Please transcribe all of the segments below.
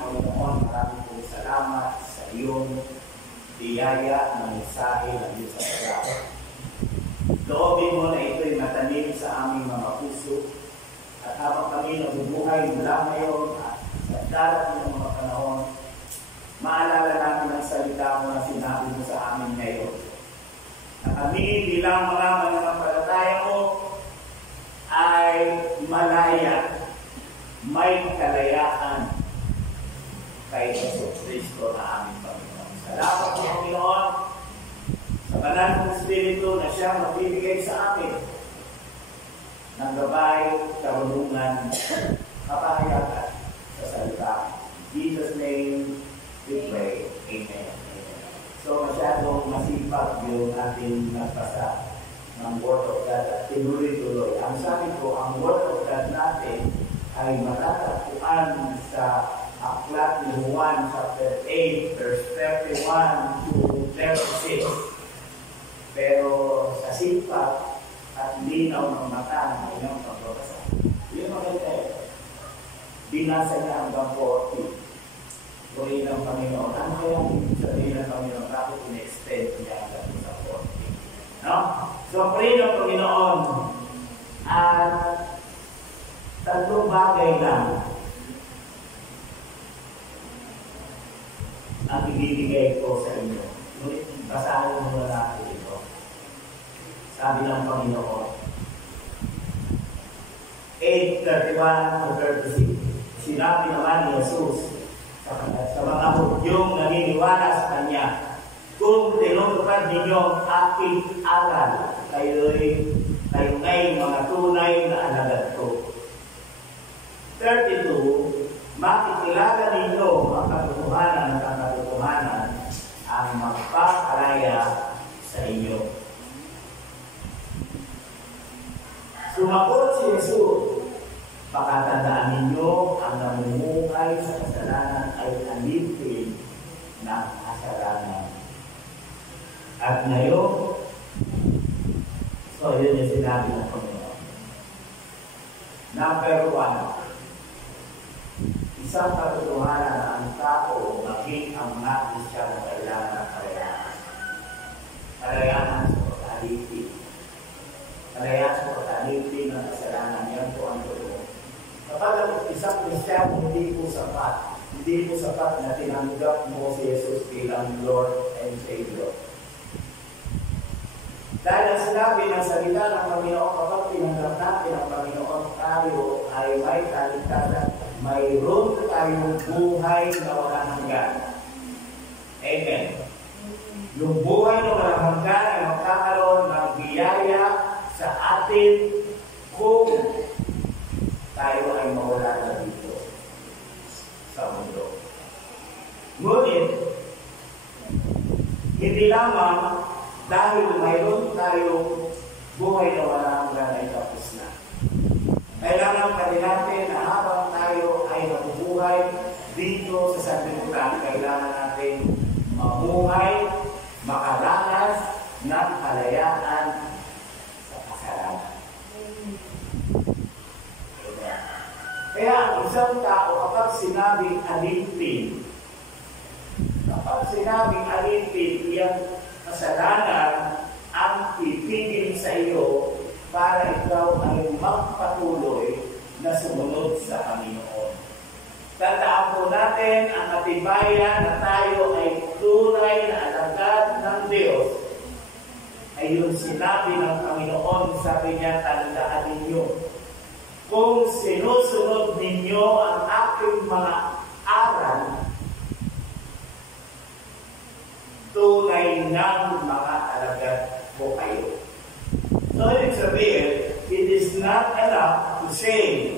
Panginoon, maraming pong salamat sa iyong biyaya ng mensahe ng Diyos sa Pagkakot. Loobin mo na ito'y matanim sa aming mga puso at habang kami nabubuhay mula ngayon at sa darating ng mga panahon, maalala natin ang salita mo na sinabi mo sa amin ngayon. Na kami bilang mga mananampalataya mo ay malaya, may kalayaan kay Jesucristo na aming Panginoon. Salamat po, Panginoon, sa banal ng Espiritu na siya magbibigay sa amin ng gabay, karunungan, kapahayagan sa salita. In Jesus' name, we pray. Amen. So, masyadong masipag yung ating nagbasa ng Word of God at tinuloy-tuloy. Ang sabi ko, ang Word of God natin ay matatagpuan sa aklat ni Juan chapter 8, verse 31 to 36. Pero sa sipag at linaw ng mata ng inyong pagbabasa, yun maganda eh. Binasa niya hanggang 40. Purihin ng Panginoon. Ano kaya ang sabihin ng Panginoon? Bakit in-extend niya hanggang sa 40? No? So, purihin ng Panginoon. At tatlong bagay lang ang ibibigay ko sa inyo. Ngunit basahin mo na natin ito. Sabi ng Panginoon, 8:31 to 36. Sinabi naman ni Jesus sa mga Hudyong naniniwala sa Kanya, kung tinutupad ninyo ang aking aral, kayo nga'y mga tunay na alagad ko. 32, makikilala ninyo ang katotohanan at ang katotohanan ang magpakalaya sa inyo. Sumagot si Jesus, pakatandaan ninyo ang namumuhay sa kasalanan ay alipin ng kasalanan. At ngayon, so yun yung sinabi ng Panginoon. Number 1, isang katotohanan na ang tao maging ang mga Kristiyano kailangan ng kalayaan. Kalayaan sa pag-alipin. Kalayaan sa pag-alipin ng kasalanan. Yan po ang totoo. Kapag ang isang Kristiyano hindi po sapat na tinanggap mo si Jesus bilang Lord and Savior. Dahil ang sinabi ng salita ng Panginoon, kapag tinanggap natin ang Panginoon, tayo ay may kaligtasan. Mayroon tayong buhay na walang hanggan. Amen. Yung buhay na walang hanggan ay magkakaroon ng biyaya sa atin kung tayo ay mawala na dito sa mundo. Ngunit, hindi lamang dahil mayroon tayong buhay na walang hanggan ay tapos na. Kailangan pa rin natin na habang tayo ay mabubuhay dito sa sanlibutan, kailangan natin mamuhay, makaranas ng kalayaan sa kasalanan. Kaya ang isang tao, kapag sinabing alipin, iyang kasalanan ang pipigil sa iyo para ikaw ay magpatuloy na sumunod sa Panginoon. Tandaan po natin ang katibayan na tayo ay tunay na alagad ng Diyos. Ay yung sinabi ng Panginoon, sabi niya, tandaan ninyo. Kung sinusunod ninyo ang aking mga aral, tunay ng mga alagad po kayo. So, ibig sabihin, it is not enough to say,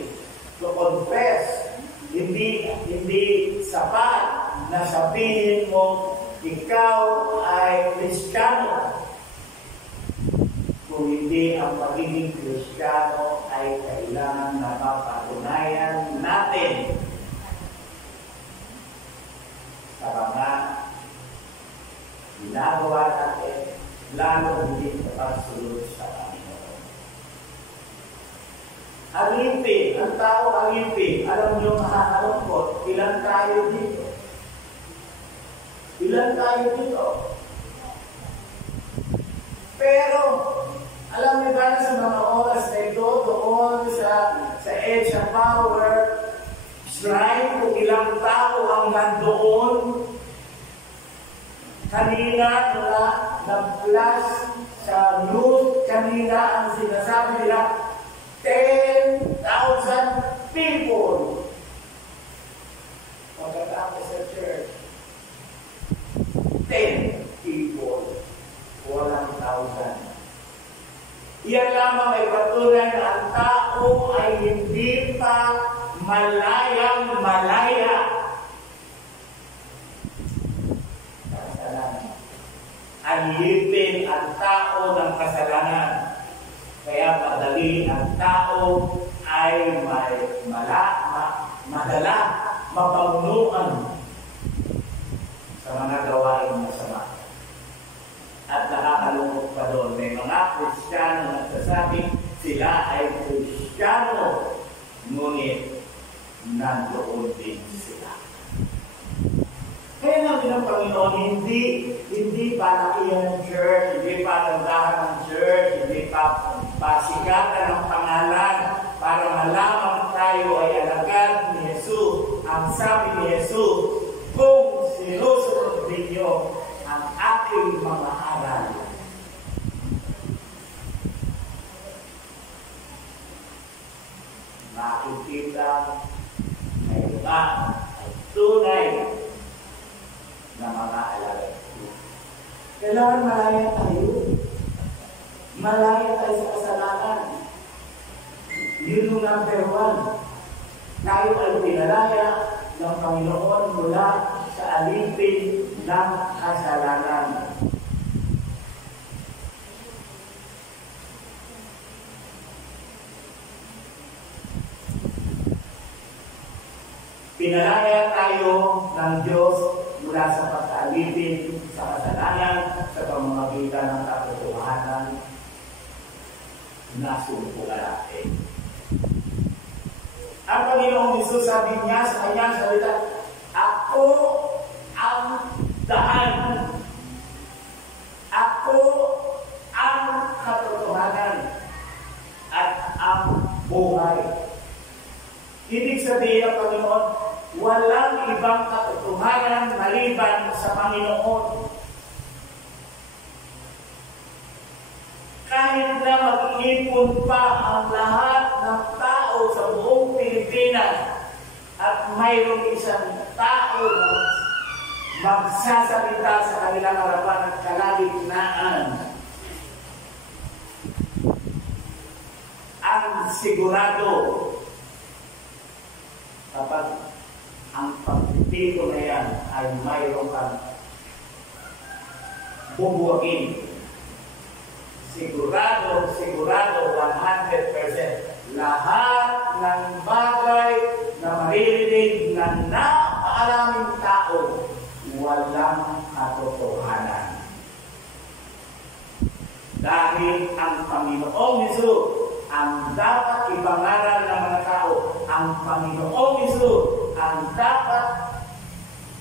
to confess. Hindi sapat na sabihin mo, ikaw ay Kristiyano. Kung hindi ang pagiging Kristiyano ay kailangan na mapatunayan natin sa mga ginagawa natin, lalo hindi sa pagsunod sa Panginoon. Alipin, ang tao alipin. Alam niyo, makakalungkot, ilan tayo dito? Ilan tayo dito? Pero, alam niyo ba na sa mga oras na ito, doon sa edge of power, try kung ilang tao ang nandoon, kanina na-flash sa news, kanina ang sinasabi nila, 10,000 people. Pagkatapos sa church, 10 people. 1,000. Iyan lamang ay patunay na ang tao ay hindi pa malayang-malaya. Kasalanan. Alipin ang tao ng kasalanan. Kaya madali ang tao ay madala, mapamunuan sa mga gawain masama. At nakakalungkot pa doon. May mga Kristiyano nagsasabi sila ay Kristiyano, ngunit nandoon din sila. Kaya namin ang Panginoon, hindi palakihan ng church, hindi palandahan ng church, hindi pasikatan ng pangalan para malaman tayo ay alagad ni Jesus. Ang sabi ni Jesus, kung sinusunod ninyo ang aking mga aral, makikita ngayon nga ay tunay na mga alagad. Kailangan malaya tayo. Malaya tayo sa kasalanan. Yun yung number 1. Tayo ay pinalaya ng Panginoon mula sa alipin ng kasalanan. Pinalaya tayo ng Diyos mula sa pagkaalipin sa kasalanan sa pamamagitan ng katotohanan na sumpulan natin. Ang Panginoong Hesus, sabi niya sa kanyang salita, ako ang daan. Ako ang katotohanan at ang buhay. Ibig sabihin ng Panginoon, walang ibang katotohanan maliban sa Panginoon. Kahit na mag-ipon pa ang lahat ng tao sa buong Pilipinas at mayroong isang tao na magsasalita sa kanilang harapan at kalagitnaan, ang sigurado kapag ang pagpipito na yan ay mayroong kang bubuwagin. Sigurado, 100%. Lahat ng bagay na maririnig ng napakaraming tao, walang katotohanan. Dahil ang Panginoong Hesus ang dapat ipangaral ng mga tao. Ang Panginoong Hesus ang dapat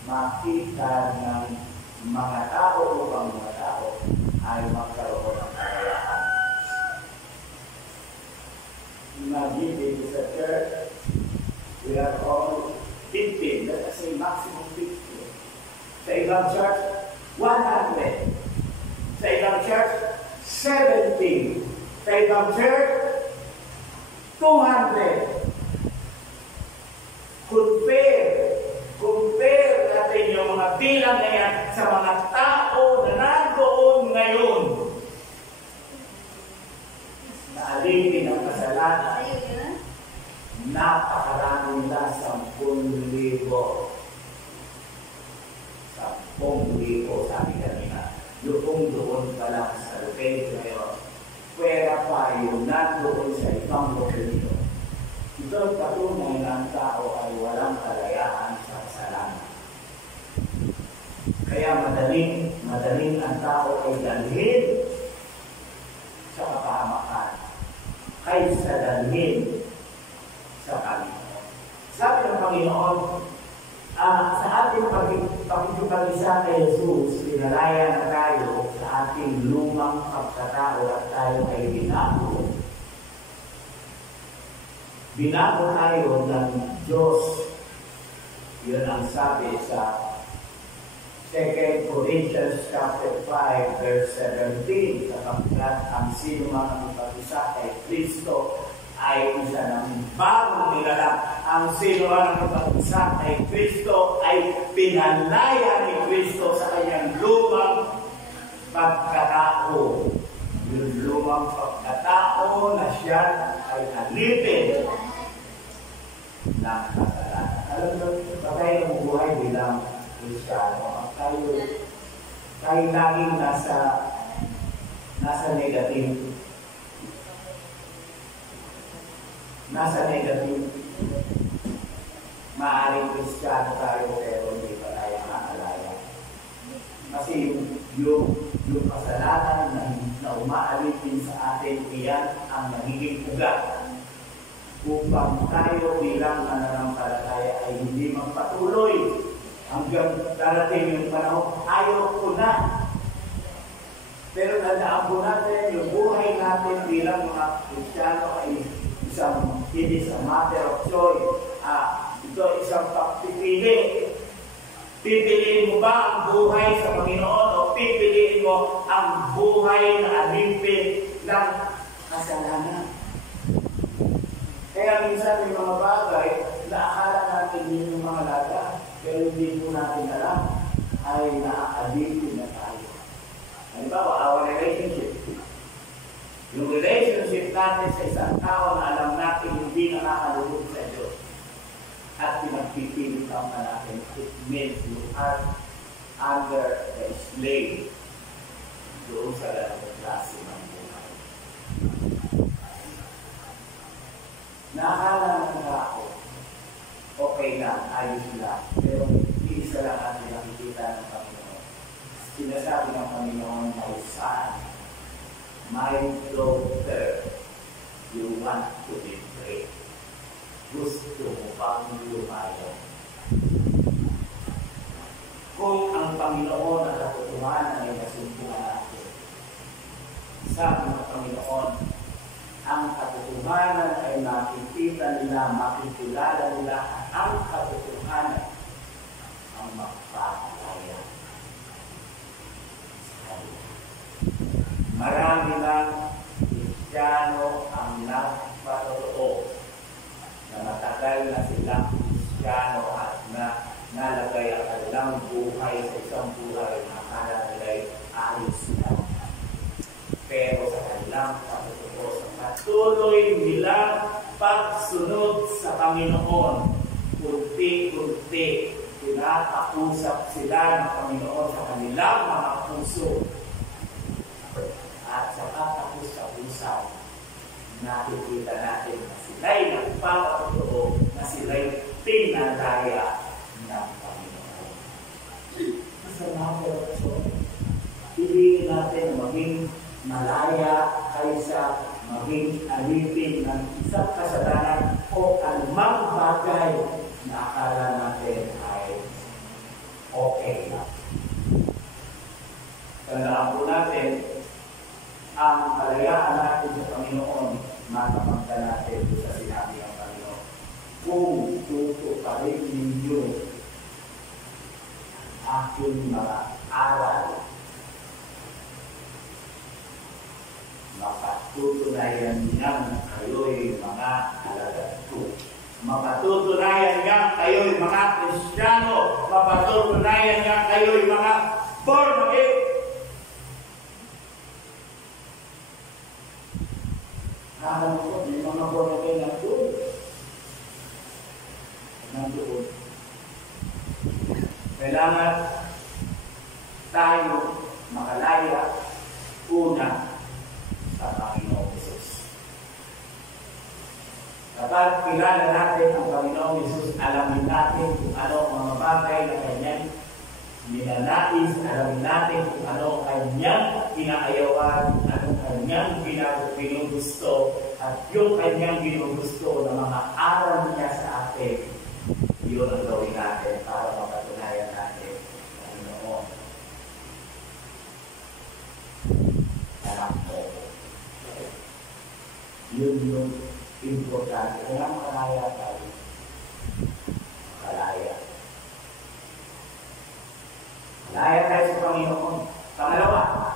makita ng mga tao upang mga tao ay magkaroon ng kalayaan. Imagine dito sa church, we are all 15, let us say maximum 50. Sa ibang church, 100. Sa ibang church, 70. Sa ibang church, 200. Compare natin yung mga bilang na yan sa mga tao na nandoon ngayon. Naalipin ang kasalanan. Napakarami na 10,000. 10,000 sabi kanina. Yung doon pa lang sa location ngayon. Pwera pa yung nandoon sa ibang location. Ito ang patunay na ang tao ay walang kalayaan sa kasalanan. Kaya madaling ang tao ay dalhin sa kapahamakan kaysa dalhin isa kay Jesus, pinalaya na tayo sa ating lumang pagkatao at tayo ay binago. Binago tayo ng Diyos. Yun ang sabi sa 2 Corinthians chapter 5, verse 17, sapagkat ang sino man ang ipag-isa kay Kristo ay isa ng bagong nilalang. Ang sino man ang ipag-isa kay Kristo ay pinalaya ni Kristo sa kanyang lumang pagkatao. Yung lumang pagkatao na siya ay alipin ng kasalanan. Alam mo, patay ang buhay bilang Kristiyano. Tayo laging nasa negative. Maaaring Kristiyano tayo pero hindi pa tayo makalaya. Kasi yung kasalanan na umaalipin sa atin, iyan ang nagiging ugat upang tayo bilang mananampalataya ay hindi magpatuloy hanggang darating yung panahon, ayaw ko na. Pero tandaan po natin, yung buhay natin bilang mga Kristiyano ay it is a matter of choice. Ito isang pagpipili. Pipiliin mo ba ang buhay sa Panginoon o pipiliin mo ang buhay na alipin ng kasalanan? Kaya minsan may mga bagay na akala natin yun yung mga laga, pero hindi po natin alam ay naaalipin na tayo. Halimbawa, our relationship. Yung relationship natin sa isang tao na alam natin hindi nakakalugod sa Diyos at pinagpipilit ang natin, it means you are under the slave doon sa dalawang klase ng buhay. Nakakala ng tao, okay lang, ayos lang, pero isa lang ang nakikita ng Panginoon. Sinasabi ng Panginoon, my son, my daughter, you want to be great. Gusto mo bang lumayo? Kung ang Panginoon ang katotohanan ay nasumpungan natin, sabi ng Panginoon, ang katotohanan ay makikita nila, makikilala nila ang katotohanan ang magpapalaya. Marami ng Kristiyano ang nagpatotoo na matagal na silang Kristiyano at na nalagay ang kanilang buhay sa isang buhay na akala nila'y ayos lang. Pero sa kanilang pagtotoo, sa patuloy nilang pagsunod sa Panginoon, unti-unti pinakausap sila ng Panginoon sa kanilang mga puso. At sa katapos-tapusap, nakikita natin na sila'y nagpapatotoo, na sila'y pinalaya ng Panginoon. Masama po ito. Piliin natin maging malaya kaysa maging alipin ng isang kasalanan o anumang bagay na akala natin ay okay lang. Tandaan po natin, ang kalayaan natin sa Panginoon, makamagda natin sa sinabi ng Panginoon. Kung tutuparin ninyo aking mga aral, mapatutunayan niyang kayo'y mga alagad ko. Mapatutunayan niyang kayo'y mga Kristiyano. Mapatutunayan niyang kayo'y mga born again. Alam ko, yung mga born again nandoon. Kailangan tayo makalaya una sa Panginoong Jesus. Kapag kilala natin ang Panginoong Jesus, alamin natin kung ano ang mga bagay na kanyang ninanais, alamin natin kung ano ang kanyang inaayawan, anong kanyang ginugusto, at yung kanyang ginugusto na mga aral niya sa atin, yun ang gawin natin para mapatunayan natin ang Panginoon Yun yung importante. Kaya malaya tayo. Malaya. Malaya tayo sa Panginoon. Pangalawa.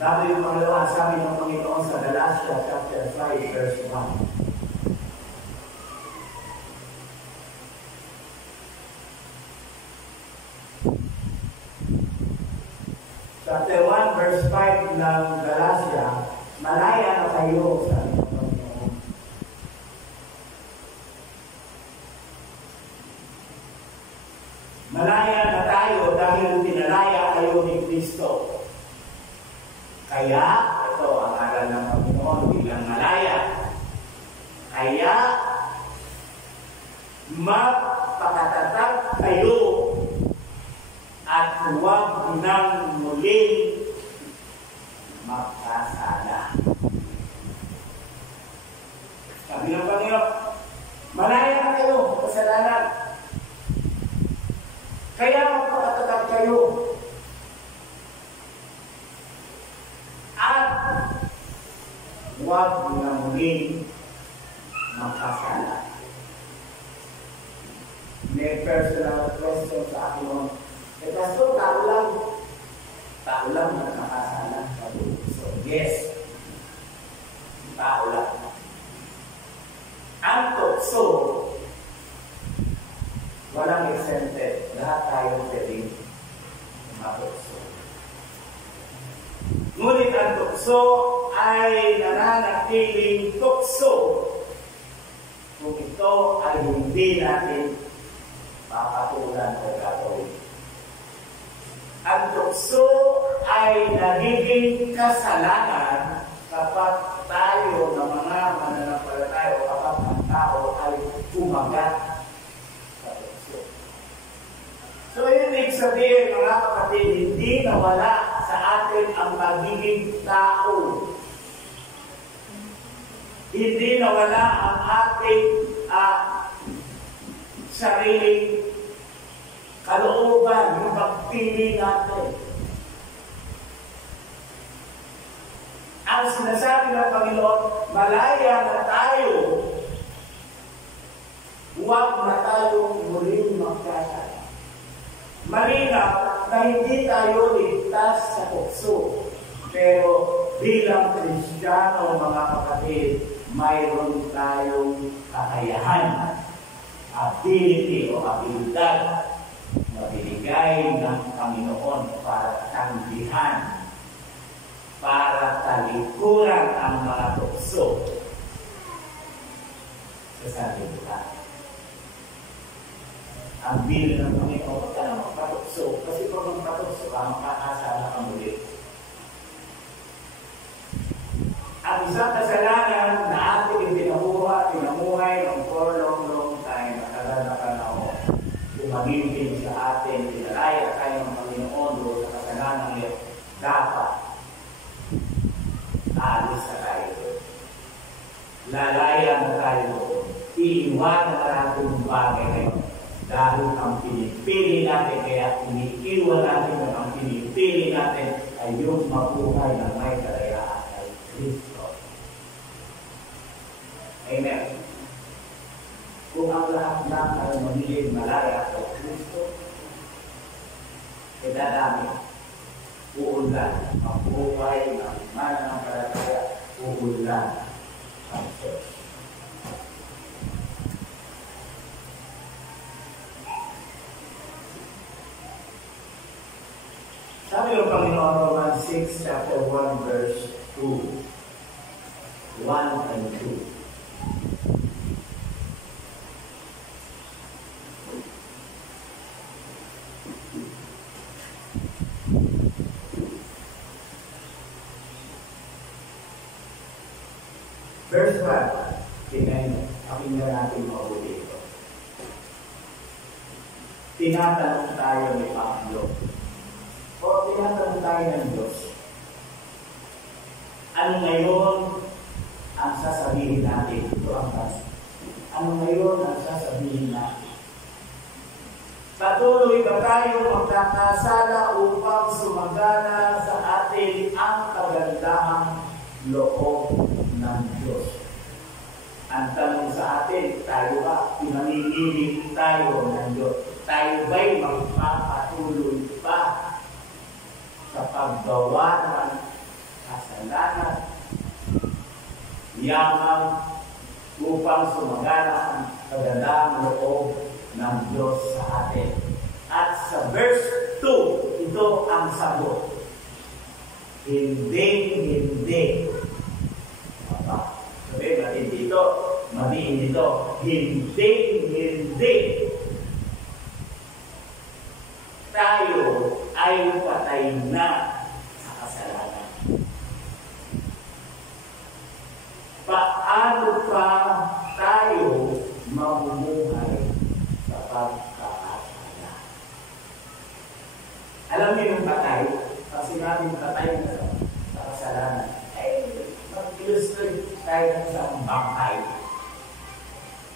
Dahil yung pangalawa, sabi ng Panginoon sa Galatia chapter 5 verse 1. Chapter 1 verse 5 ng Galatia, malaya na kayo sa Panginoon. Malaya na tayo dahil pinalaya kayo ni Kristo. Kaya, ito ang aral ng Panginoon bilang malaya. Kaya, magpakatatag kayo at huwag nang muling magkasala. Sabi ng Panginoon, malaya na kayo sa kasalanan. Kaya magpakatatag kayo. At huwag nang muling magkasala. May personal question sa akin noon. Pastor, tao lang nakakasala. So, yes. Tao lang. Ang tukso, walang exempted. Lahat tayo pwedeng matukso. Ngunit ang tukso ay nananatiling tukso kung ito ay hindi natin papatulan o gagawin. Ang tukso ay nagiging kasalanan kapag tayo ng mga mananampalataya o kapag ang tao ay umagat sa tukso. So, ibig sabihin, mga kapatid, hindi nawala sa atin ang magiging tao. Hindi nawala ang ating sariling kalooban, yung pagpili natin. Ang sinasabi ng Panginoon, malaya na tayo, huwag na tayong muling magkasala. Malinaw na hindi tayo ligtas sa tukso. Pero bilang Kristiyano, mga kapatid, mayroon tayong kakayahan, ability o abilidad na binigay ng Panginoon para tanggihan, para talikuran ang mga tukso sa sarili nila. Ang bil ng Panginoon, huwag ka na magpatukso. Kasi pag magpatukso ka, makakasala ka muli. Ang isang kasalanan na ating pinamuhay ng for long time, matagal na panahon, umagiging sa atin, pinalaya tayo ng Panginoon doon sa kasalanan niya, dapat aalis na tayo doon. Lalaya na tayo doon. Iiwanan na natin yung bagay na yun. Dahil ang pinipili natin, kaya iniiwan natin na ang pinipili natin ay yung mabuhay na may kalayaan kay Kristo. Amen. Kung ang lahat lang ay magiging malaya kay Kristo, dadami, uulan, ang buhay ng mananampalataya, uulan ang church. Sabi ng Panginoon, Romans 6, chapter 1, verse 2. 1 and 2. Verse 1, pakinggan natin mabuti ito. Tinatanong tayo ni Pablo, o tinatanong tayo ng Diyos, ano ngayon ang sasabihin natin? Ito ang tanong. Ano ngayon ang sasabihin natin? Patuloy ba tayo magkakasala upang sumagana sa atin ang kagandahang loob ng Diyos. Ang tanong sa atin, tayo ba, pinamimili tayo ng Diyos? Tayo ba'y magpapatuloy pa sa paggawa ng kasalanan, yaman upang sumagana ang kagandang loob ng Diyos sa atin? At sa verse 2, ito ang sagot. Hindi, hindi. Sabi, matindi ito. Matiin ito. Hindi, hindi. Tayo ay patay na sa kasalanan. Paano pa tayo mamumuhay sa pagkakasala? Alam niyo yung patay? Pag sinabing patay na sa kasalanan, ay mag-illustrate tayo ng isang bangkay.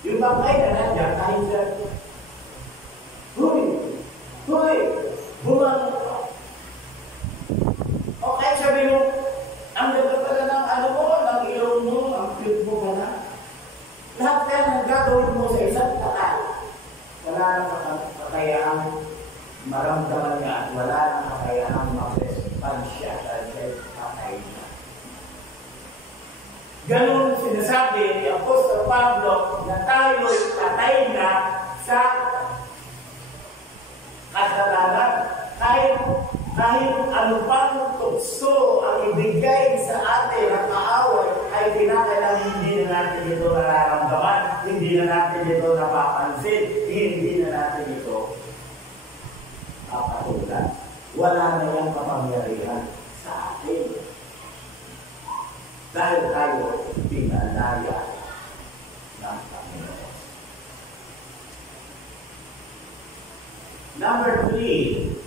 Yung bangkay na nandiyan, kahit sa Hoy! Buwan ka! O kahit sabi mo, ang ganda pala ng ano mo, ng ilaw mo, ang cute mo ka na. Lahat kaya ng gagawin mo sa isang patay. Wala nang kakayaan maramdaman niya at wala nang kakayaan mag-respond siya dahil patay niya. Ganun sinasabi ni Apostol Pablo na tayo ay patay na sa kasalanan. Kahit ano pang tukso ang ibigay sa atin ng kaaway ay pinakailang hindi na natin ito nararamdaman, hindi na natin ito napapansin, hindi na natin ito papatulan. Wala na yung kapangyarihan sa atin. Dahil tayo pinalaya ng Panginoon. Number 3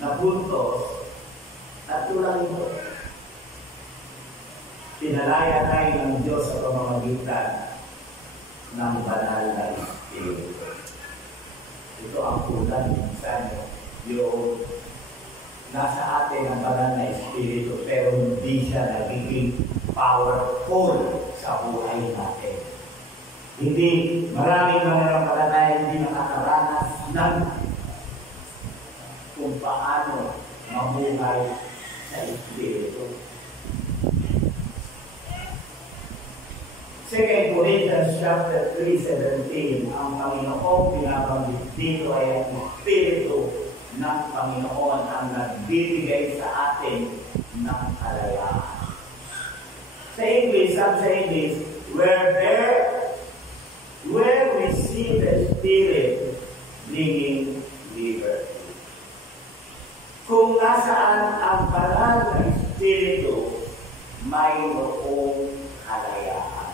na puntos, tatlo lang ito. Pinalaya tayo ng Diyos sa pamamagitan ng banal na Espiritu. Ito ang kulang minsan yung nasa atin ang banal na Espiritu pero hindi siya nagiging powerful sa buhay natin. Hindi, maraming mananampalataya hindi nakakaranas ng kung paano mabuhay sa Espiritu. 2 Corinthians chapter 3:17, ang Panginoong pinabanggit dito ay ang Espiritu ng Panginoon ang nagbibigay sa atin ng kalayaan. Sa English, sabi sa English, where we see the Spirit bringing liberty. Kung nasaan ang banal na Espiritu, mayroong kalayaan.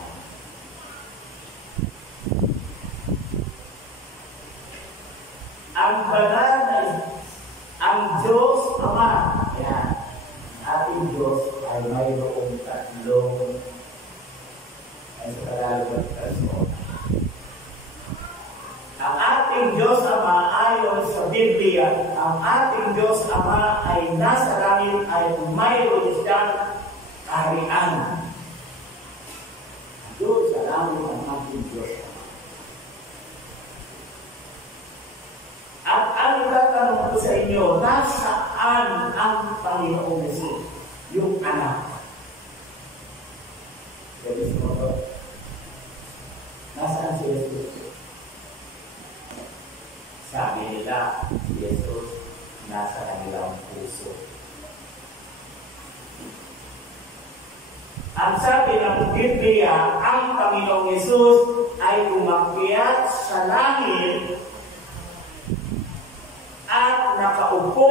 Ang banal na ang Diyos Ama, yan, ating Diyos ay mayroong tatlong ay sa Tagalog at person. Ang ating Diyos Ama ayon sa Biblia, ang ating Diyos Ama ay nasa langit ay mayroon siyang kaharian. Doon sa langit ang ating Diyos Ama. At ang tatanong ko sa inyo, nasaan ang Panginoong Jesus? Yung anak. Nasaan si Jesus? Sabi nila, si Jesus nasa kanilang puso. Ang sabi ng Biblia, ang Panginoong Jesus ay umakyat sa langit at nakaupo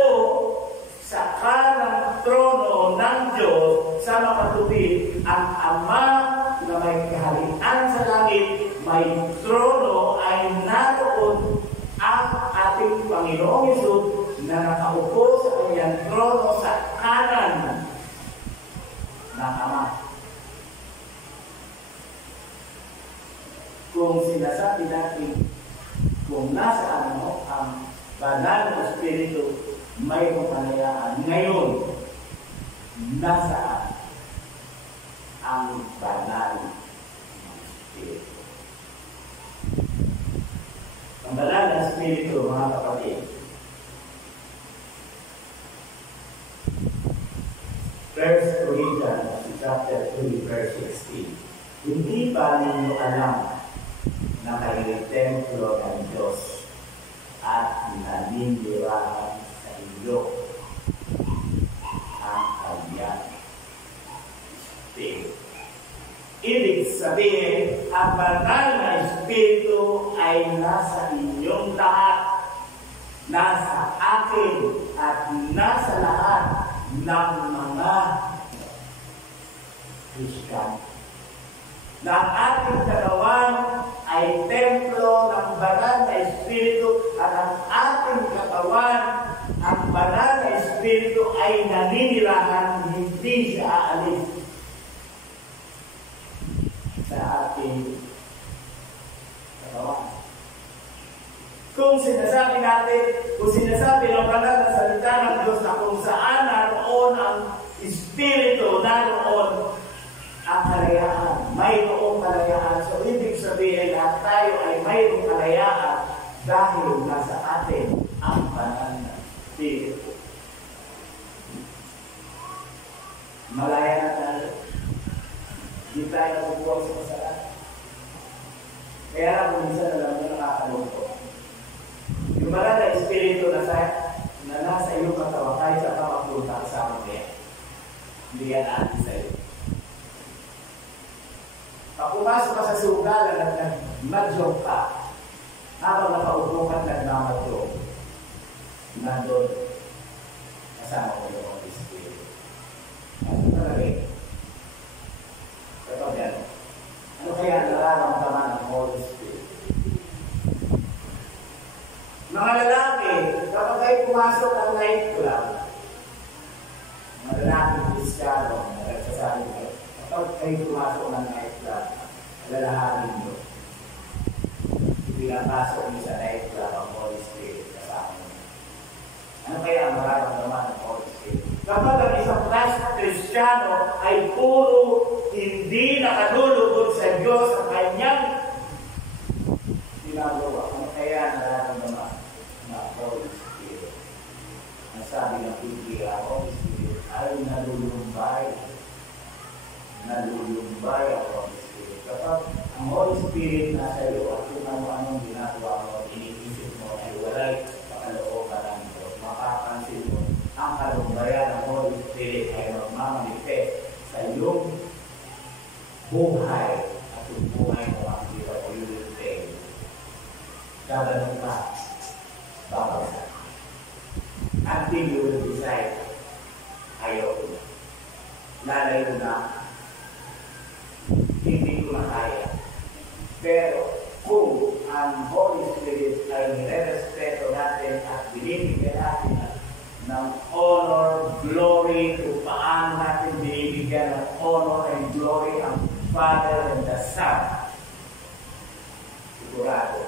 sa kanang trono ng Diyos sa makatuwid. Ang Ama na may kaharian sa langit, may trono ay naroon ang ating Panginoong Hesus na nakaupo sa kanyang trono sa kanan ng Ama. Kung sinasabi natin, kung nasaan mo ang banal na Espiritu, may kalayaan. Ngayon, nasaan? ang banal na Espiritu. Ang banal na Espiritu, mga kapatid, First Corinthians chapter 3, verse 16. Hindi ba ninyo alam na kayo'y templo ng Diyos at naninirahan sa inyo ang Kanyang Espiritu? Ibig sabihin, ang banal na Espiritu ay nasa inyong lahat, nasa akin, at nasa lahat ng mga Kristiyano. Na ang ating katawan ay templo ng banal na Espiritu at ang ating katawan, ang banal na Espiritu ay naninirahan, hindi siya aalis sa ating katawan. Kung sinasabi ng banal na salita ng Diyos na kung saan naroon ang Espiritu, naroon ang kalayaan, mayroong kalayaan. So, ibig sabihin na tayo ay mayroong kalayaan dahil nasa atin ang banal na Espiritu. Malaya na tayo. Hindi tayo nabubuhay sa masarap. Kaya na kung minsan na lang yung nakakalungkot. Yung banal na Espiritu na nasa iyong katawan, kahit sa kamapunta kasama mo yan. Hindi yan atin sa iyo. Pag pumasok ka sa sugalan at nag-madyong ka, habang nakaupo ka at nagmamadyong, nandun, kasama mo yung Holy Spirit. Ano talaga yun? Ito yan. Ano kaya nararamdaman ng Holy Spirit? Mga lalaki, kapag kayo pumasok ang nightclub, mga lalaking Kristiyano, nagsasabi kayo, kapag kayo pumasok ng nightclub, lalahanin nyo, pinapasok nyo sa nightclub ang Holy Spirit kasama nyo. Ano kaya ang mararamdaman ng Holy Spirit? Kapag ang isang Kristiyano ay puro hindi nakadulubog sa Diyos ang kanyang ginagawa, ano kaya nararamdaman ng Holy Spirit? Ang sabi ng Biblia, ang Holy Spirit ay nalulumbay ang Holy Spirit. Kapag ang Holy Spirit nasa iyo at kung ano-anong ginagawa mo, iniisip mo ay walay pakalooban ng Diyos, makapansin mo ang kalumbayan ng Holy Spirit ay magmamanifest sa iyong buhay at yung buhay mo ang pagkakuyulite. Gaganon ka, babagsak. Until you will decide, ayaw ko na. Lalayo na, hindi ko na kaya. Pero kung ang Holy Spirit ay nire-respeto natin at binibigyan natin ng honor, glory, kung paano natin binibigyan ng honor and glory ang Father and the Son, sigurado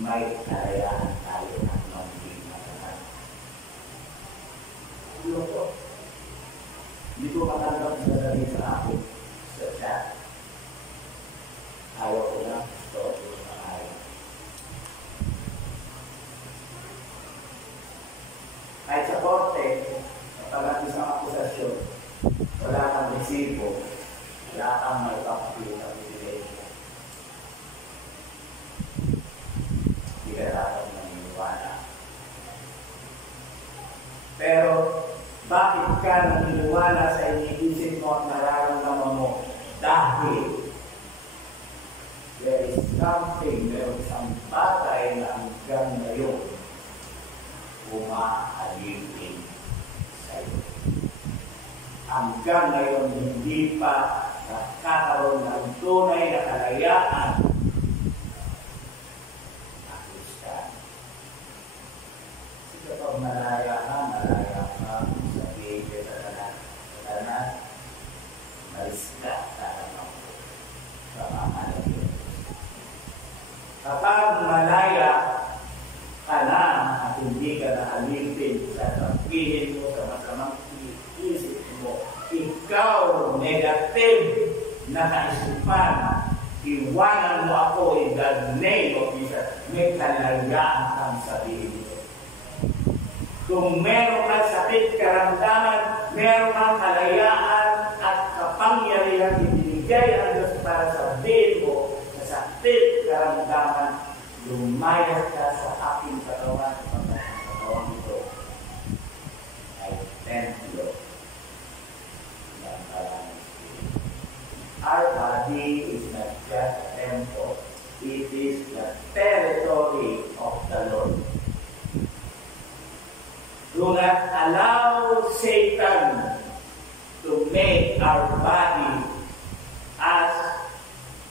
may kalayaan tayo at magiging matagal. Hindi ko matanggap sa sabi sa akin sa chat. Ayaw ko na. Ito ko na ayaw. Kahit sa korte, kapag isang akusasyon, wala kang resibo, wala kang may papakita ng ebidensya. Hindi ka dapat naniniwala. Pero, bakit ka naniniwala sa iniisip mo at nararamdaman mo? Dahil there is something, meron isang bagay na hanggang ngayon umaalipin sa iyo. Hanggang ngayon hindi pa nakakaroon ng tunay na kalayaan na Kristiyano. Kasi kapag malaya ka sa bigay sa tanan, mariska talagang sa mga nalagyan. Kapag malaya ka na at hindi ka naalipin sa sabihin mo, sa masamang isip mo, ikaw nakaisipan, iwanan mo ako in the name of Jesus. May kalayaan kang sabihin ito. Kung meron kang sakit, karamdaman, meron kang kalayaan at kapangyarihan ibinigay ang Diyos para sabihin mo sa sakit, karamdaman, lumayas ka sa aking katawan, ang katawan ito ay templo ng Kalanang Spirit. Our body is not just a temple, it is the territory of the Lord. Do not allow Satan to make our body as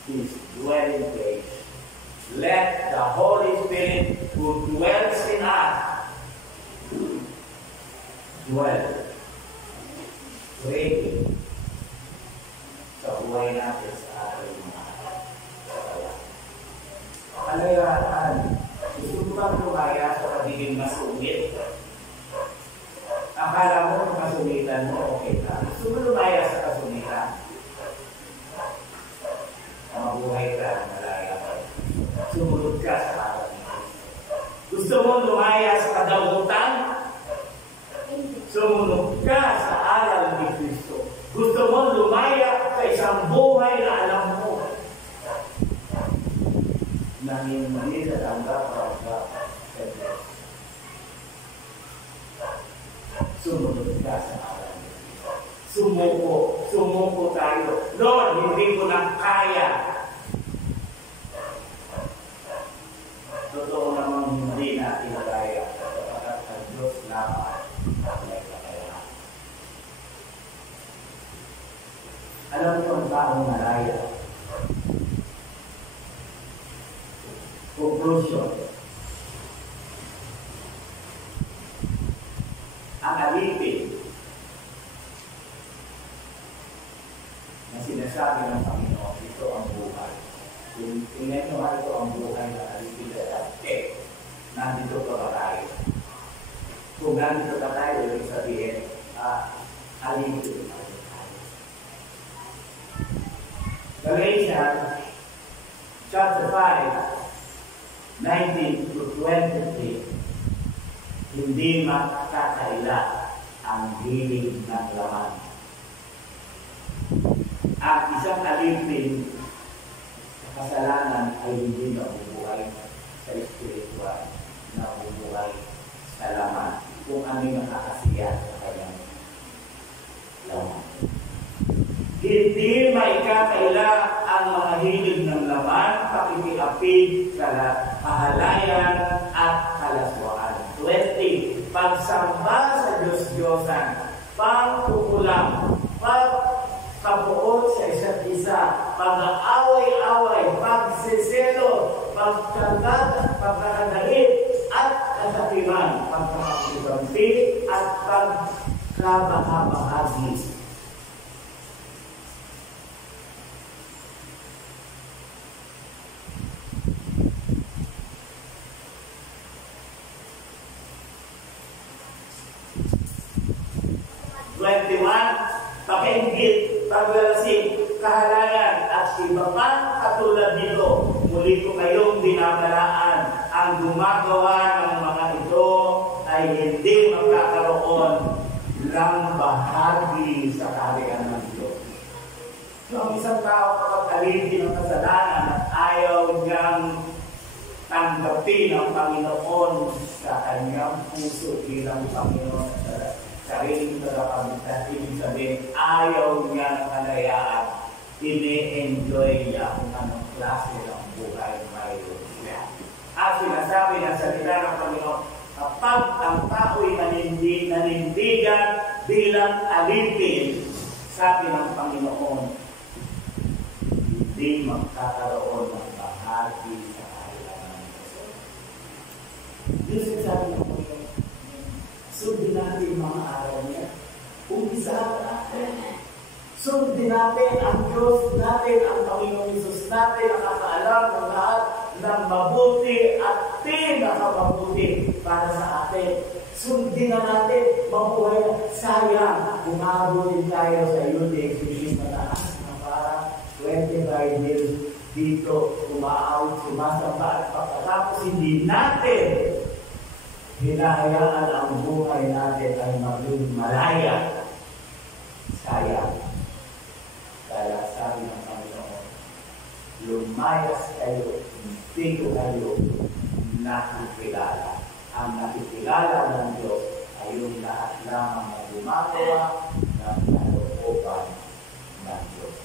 his dwelling place. Let the Holy Spirit who dwells in us dwell greatly sa buhay natin sa ating mga katawan. Kalayaan, gusto mo bang lumaya sa pagiging masungit? Akala mo kung kasungitan mo, okay ka. Gusto mo lumaya sa kasungitan? Mabuhay ka, malaya ka. Sumunod ka sa aral ni Kristo. Gusto mo lumaya sa kadamutan? Sumunod ka sa aral ni Kristo. Gusto mo lumaya sa isang buhay na alam mo na hindi sa tanggap sa Diyos. Sumunod ka sa aral ni Kristo. Sumuko tayo. Lord, hindi ko na kaya. Totoo namang hindi natin kaya sapagkat ang Diyos lamang ang may kakayahan. Alam niyo ang taong malaya. Conclusion. Ang alipin na sinasabi ng Panginoon, ito ang buhay. Kung tingnan nyo ito ang buhay na alipin na nandito pa ba tayo? Kung nandito pa tayo, ibig sabihin, alipin pa tayo. Galatians chapter 5, 19 to 23, hindi makakaila ang hilig ng laman. Ang isang alipin sa kasalanan ay hindi nabubuhay sa spiritual, nabubuhay sa laman. Kung ano yung nakakasiya sa kanyang laman. Hindi maikakaila ang mga hilig ng laman, pakikiapid, kahalayan at kalaswaan. 20. Pagsamba sa Diyos-Diyosan, pagkukulang, pagkabuot sa isa't isa, pag-aaway-away, pagsiselo, pagkakadalit at kasakiman, pagkakakibanti at pagkabahagi. Pag-inggit, paglalasing, kahalayan, at iba pang katulad nito, muli ko kayong binabalaan. Ang gumagawa ng mga ito ay hindi magkakaroon ng bahagi sa kaharian ng Diyos. So, ang isang tao kapag alipin ng kasalanan at ayaw niyang tanggapin ang Panginoon sa kanyang puso bilang Panginoon sa sariling tagapagligtas, ibig sabihin, ayaw niya ng kalayaan, ini-enjoy niya kung anong klase ng buhay mayroon siya. At sinasabi ng salita ng Panginoon, kapag ang tao'y nanindigan bilang alipin, sabi ng Panginoon, hindi magkakaroon ng bahagi sa kaharian ng Diyos. Diyos ang sabi ng Panginoon, sundin natin mga araw niya. Umpisahan natin. Sundin natin ang Diyos natin, ang Panginoon Isus natin, ang nakakaalam ng lahat ng mabuti at pinakamabuti para sa atin. Sundin na natin, mabuhay na. Sayang, umabutin tayo sa iyong exhibition na taas na para 20 dito umaawit, sumasamba at pagkatapos hindi natin hinahayaan ang buhay natin ay maging malaya. Sayang. Kaya sabi ng Panginoon, lumayas kayo, hindi ko kayo nakikilala. Ang nakikilala ng Diyos ay yung lahat lamang na gumagawa ng kalooban ng Diyos.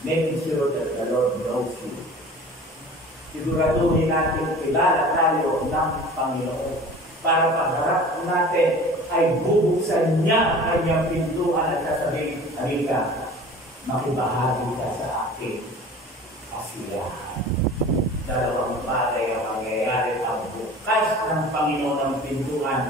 Making sure that the Lord knows you. Siguraduhin natin kilala tayo ng Panginoon para pagharap natin ay bubuksan niya kanyang pintuan at sasabihin, halika, makibahagi ka sa akin kasiyahan. Dalawang bagay ang mangyayari ang bukas ng Panginoon ng pintuan.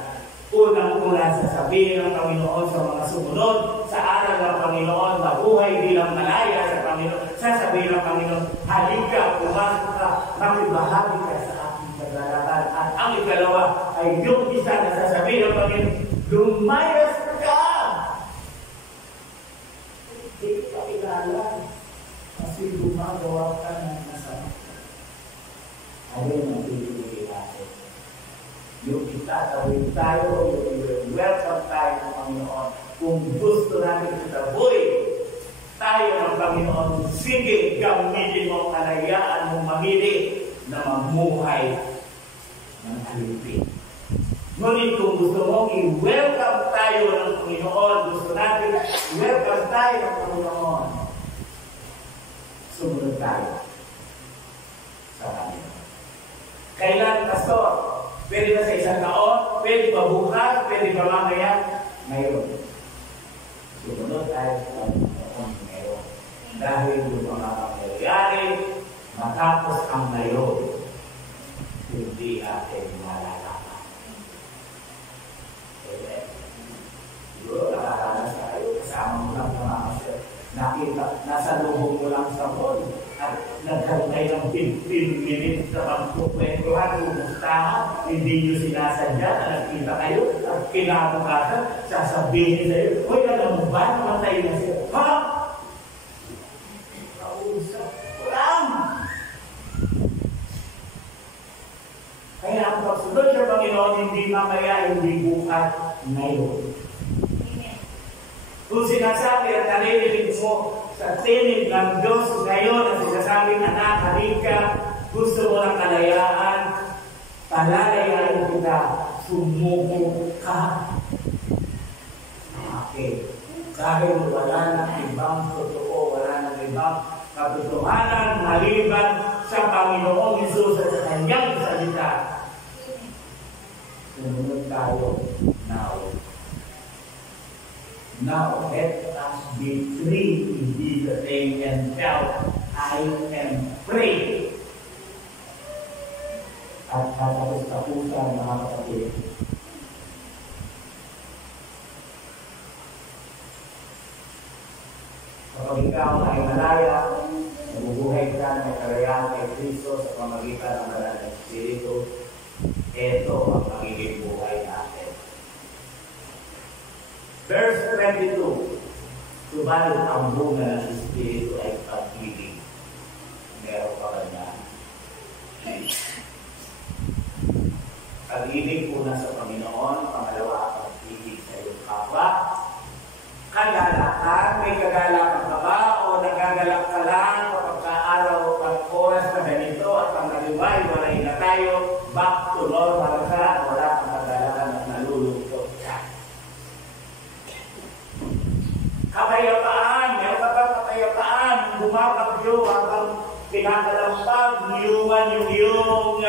Unang-una sasabihin ng Panginoon sa mga sumunod sa aral ng Panginoon, mabuhay bilang malaya sa Panginoon. Sasabihin ng Panginoon, halika, pumasok ka, makibahagi ka sa aking kagalakan. At ang ikalawa ay yung isa na sasabihin ng Panginoon, lumayas ka! Hindi ka kilala kasi gumagawa ka ng masama. Ayun ang pipiliin natin. Yung itatawin tayo, yung welcome tayo ng Panginoon. Kung gusto natin itaboy tayo ng Panginoon, sige, gamitin mo, kalayaan mong mamili na mamuhay ng alipin. Ngunit kung gusto mong i-welcome tayo ng Panginoon, gusto natin i-welcome tayo ng Panginoon, sumunod tayo sa Panginoon. Kailan, Pastor? Pwede ba sa isang taon? Pwede ba bukas? Pwede ba mamaya? Ngayon. Sumunod tayo sa Panginoon ngayon. Dahil yung mga mangyayari, matapos ang ngayon, hindi natin malalaman. Siguro nakaranas tayo, kasama mo lang mga master. Nakita, nasa lubog mo lang sa mall. At nagkaroon kayo ng 15 minutes na magkukwentuhan, kumustahan, hindi nyo sinasadya na nagkita kayo, at kinabukasan, sasabihin sa'yo, uy, alam mo ba, namatay na siya? Ha? Kausap ko lang. Kaya ang pagsunod sa Panginoon, hindi mamaya, hindi bukas, ngayon. Kung sinasabi at narinig mo sa tinig ng Diyos ngayon na sinasabing, anak, halika, gusto mo ng kalayaan, palalayain kita, sumuko ka. Okay. Dahil wala ng ibang totoo, wala ng ibang katotohanan maliban sa Panginoong Hesus at sa kanyang salita. Sumunod tayo now. Now let us be free in Jesus' name and tell, I am free. At katapos-tapusan, mga kapatid, kapag ikaw ay malaya, nabubuhay ka ng kalayaan kay Kristo sa pamagitan ng Banal na Espiritu, ito ang magiging buhay natin. Verse 22, subalit ang bunga ng Espiritu ay pag-ibig. Meron pa ba niya? Pag-ibig una sa Panginoon, pangalawa pag-ibig sa iyong kapwa. Kagalakan, may kagalakan ka ba o nagagalak ka lang kapag araw at oras na ganito at pangaliway, wala na tayo, back to normal ka, wala kang kagalakan at nalulungkot ka. Kapayapaan, meron ka ba kapayapaan, bumabagyo habang pinakalampag, niyuman yung iyong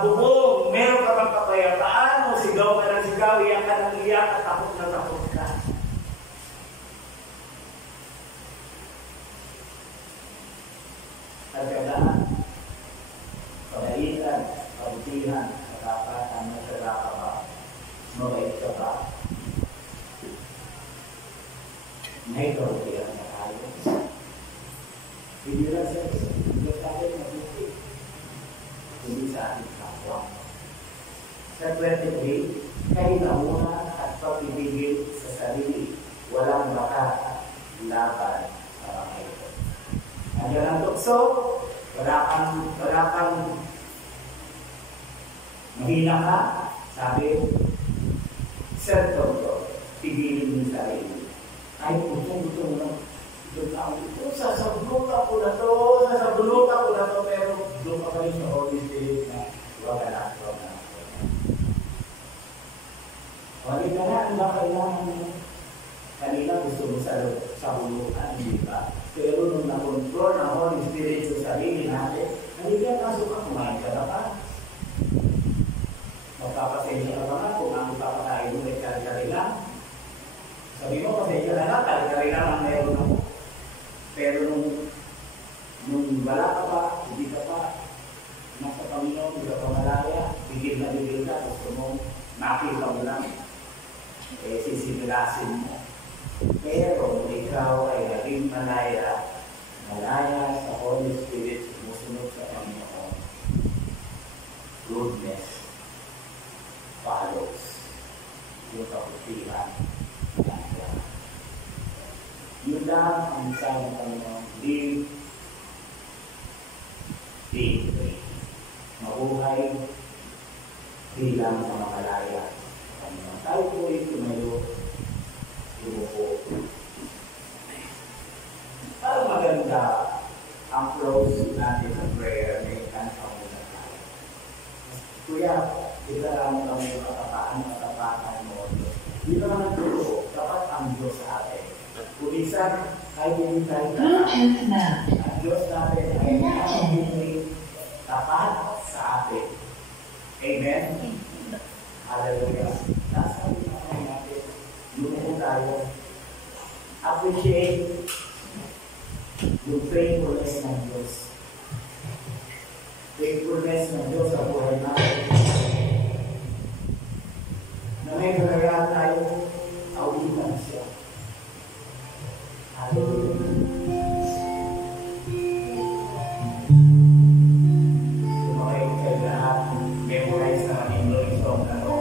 bubong, meron ka bang kapayapaan o sigaw ka ng sigaw, iyak ka ng iyak at takot na takot ka. Kagadaan, kabaitan, kabutihan, karapatan, masarap ka ba, mabait ka ba, may kabutihan na tayo. Hindi lang sa tayo mabuti, hindi sa ating kapwa. Sa 23, kainauna at pag-ibigil sa sarili, walang bakat laban sa mga ito. Nandiyan ang tukso, wala kang mahina ka, sabi, self-control, pigilin mo yung sarili. Ay, gusto mo sasabunutan ko na to, pero doon ka pa rin sa Holy Spirit na wag na. Wag ka na, iba kailangan mo. Kanina gusto mo sa hulukan, di ba? Pero nung na-control ng Holy Spirit sa sarili natin, halika, pasok ka, kumain ka na pa. Magpapasensya ka pa nga kung ang ipapakain mo ay kari-kari lang. Sabi mo, pasensya ka na, kari-kari lang ang meron ako. Pero nung wala ka pa, hindi ka pa, nasa Panginoon, hindi ka pa malaya, bigil ka, gusto mo, nakita mo lang, sisipilasin mo. Pero ikaw ay naging malaya sa Holy Spirit, sumusunod sa Panginoon. Goodness follows yung kaputihan ng Diyos. Yun lang ang isang ng Panginoon. Live free. Mabuhay bilang mga malaya. Tayo po ay tumayo. Lupo. Parang maganda ang close natin sa prayer na ikanta muna tayo. Kuya, ilarang kami katapatan mo. Di naman ang turo, dapat ang Diyos sa atin. Kung isang ay binigay na ang Diyos natin ay binigay tapat sa atin. Amen? Hallelujah. Nasa atin natin. Lupo tayo. Appreciate yung faithfulness ng Diyos. Faithfulness ng Diyos sa buhay natin. Na may kagayaan tayo, awitan siya. Hallelujah. Sumakay kayo lahat, memorize na yung song na to.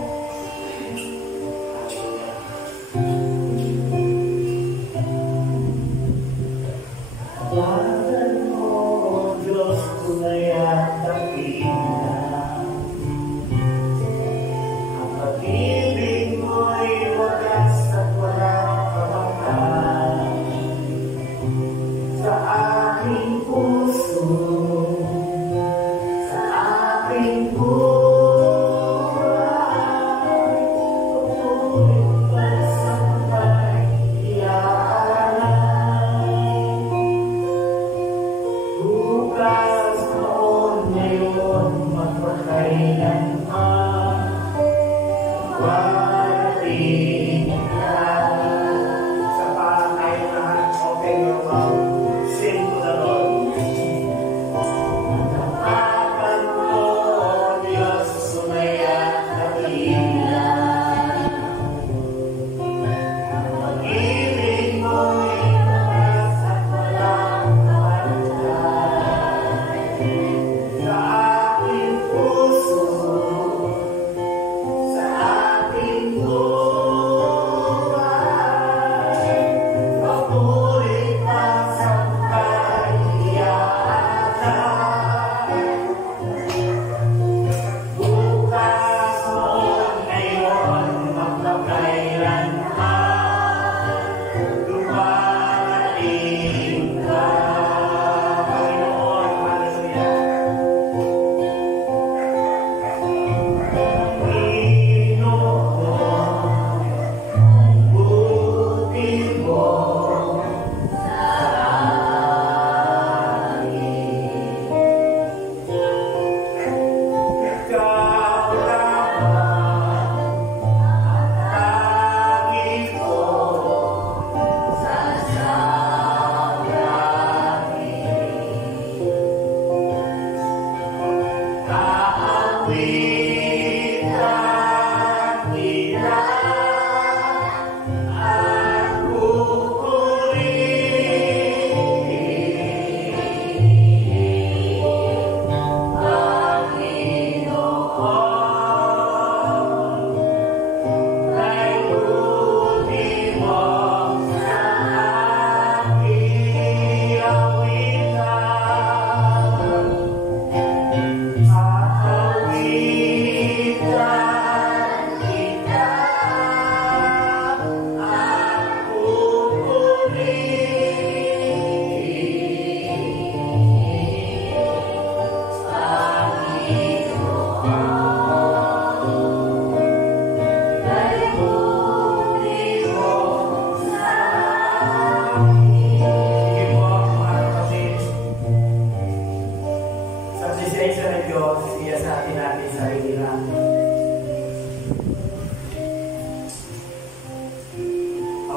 pambihira.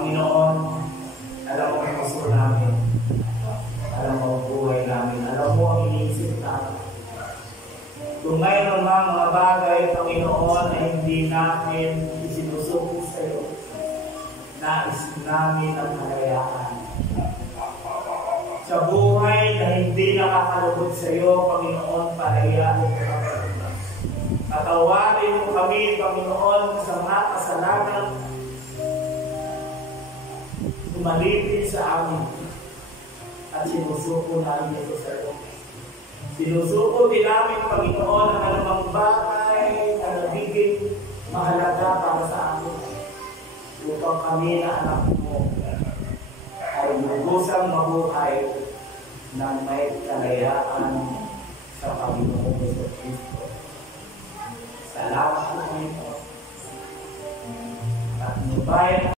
Panginoon, alam mo ang gusto namin. Alam mo ang buhay namin. Alam mo ang iniisip namin. Kung mayroon mga bagay, Panginoon, na hindi namin isinusuko sa iyo, nais namin ang kalayaan. Sa buhay na hindi nakakalugod sa iyo, Panginoon, palayain mo kami. Patawarin mo kami, Panginoon, sa mga kasalanan tumalipin sa amin at sinusuko namin ito sa iyo. Sinusuko din namin, Panginoon, ang anumang bagay na nagiging mahalaga para sa amin. Upang kami na anak mo ay lubusang mabuhay na may kalayaan sa Panginoon Kristo. Salamat po, Panginoon. At nubay